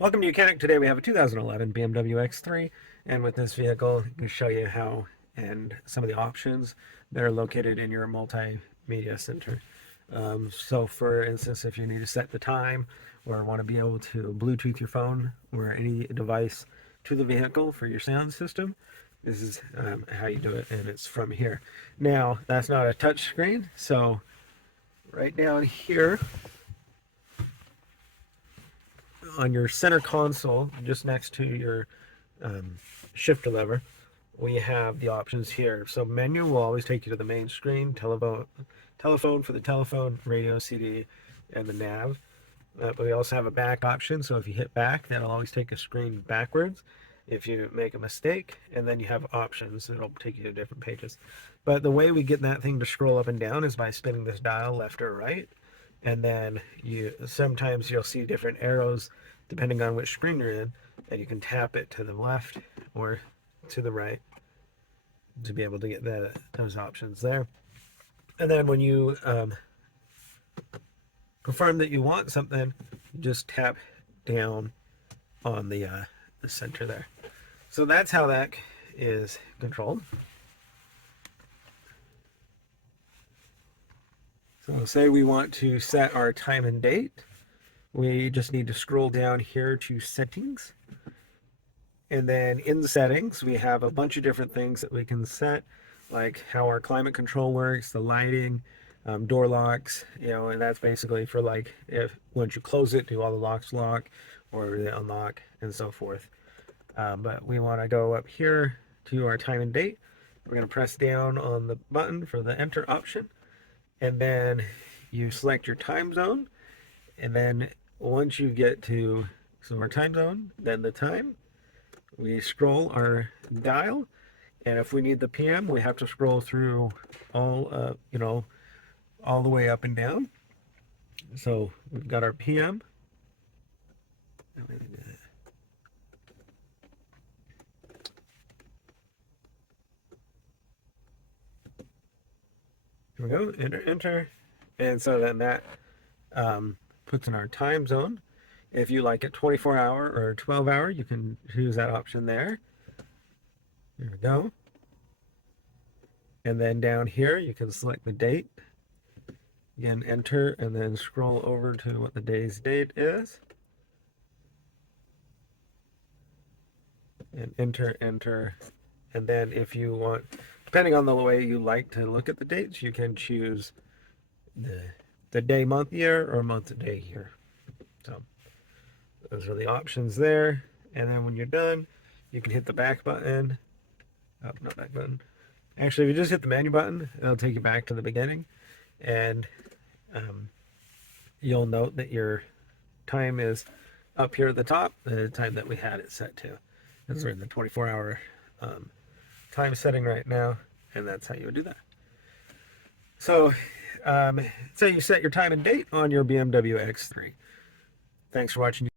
Welcome to Mechanic. Today we have a 2011 BMW X3, and with this vehicle, I can show you how and some of the options that are located in your multimedia center. So for instance, if you need to set the time or want to be able to Bluetooth your phone or any device to the vehicle for your sound system, this is how you do it, and it's from here. Now, that's not a touch screen, so right down here on your center console, just next to your shifter lever, we have the options here. So menu will always take you to the main screen, telephone for the telephone, radio, CD, and the nav. But we also have a back option, so if you hit back, that'll always take a screen backwards if you make a mistake, and then you have options that'll take you to different pages. But the way we get that thing to scroll up and down is by spinning this dial left or right, and then sometimes you'll see different arrows depending on which screen you're in, and you can tap it to the left or to the right to be able to get those options there. And then when you confirm that you want something, you just tap down on the center there. So that's how that is controlled. So say we want to set our time and date. We just need to scroll down here to settings. And then in the settings, we have a bunch of different things that we can set, like how our climate control works, the lighting, door locks, and that's basically for like if once you close it, do all the locks lock or the unlock and so forth. But we want to go up here to our time and date. We're going to press down on the button for the enter option, and then you select your time zone. And then once you get to our time zone, then the time, we scroll our dial, and if we need the PM, we have to scroll through all all the way up and down. So we've got our PM. Here we go, enter, and so then that puts in our time zone. If you like it 24-hour or 12-hour, you can choose that option there. There we go. And then down here, you can select the date. Again, enter, and then scroll over to what the day's date is. And enter. And then if you want, depending on the way you like to look at the dates, you can choose the day, month, year, or month, day, year. So those are the options there. And then when you're done, you can hit the back button. Oh, not back button. Actually, if you just hit the menu button, it'll take you back to the beginning. And you'll note that your time is up here at the top, the time that we had it set to. Because we're in the 24-hour time setting right now, and that's how you would do that. So, say you set your time and date on your BMW X3. Thanks for watching.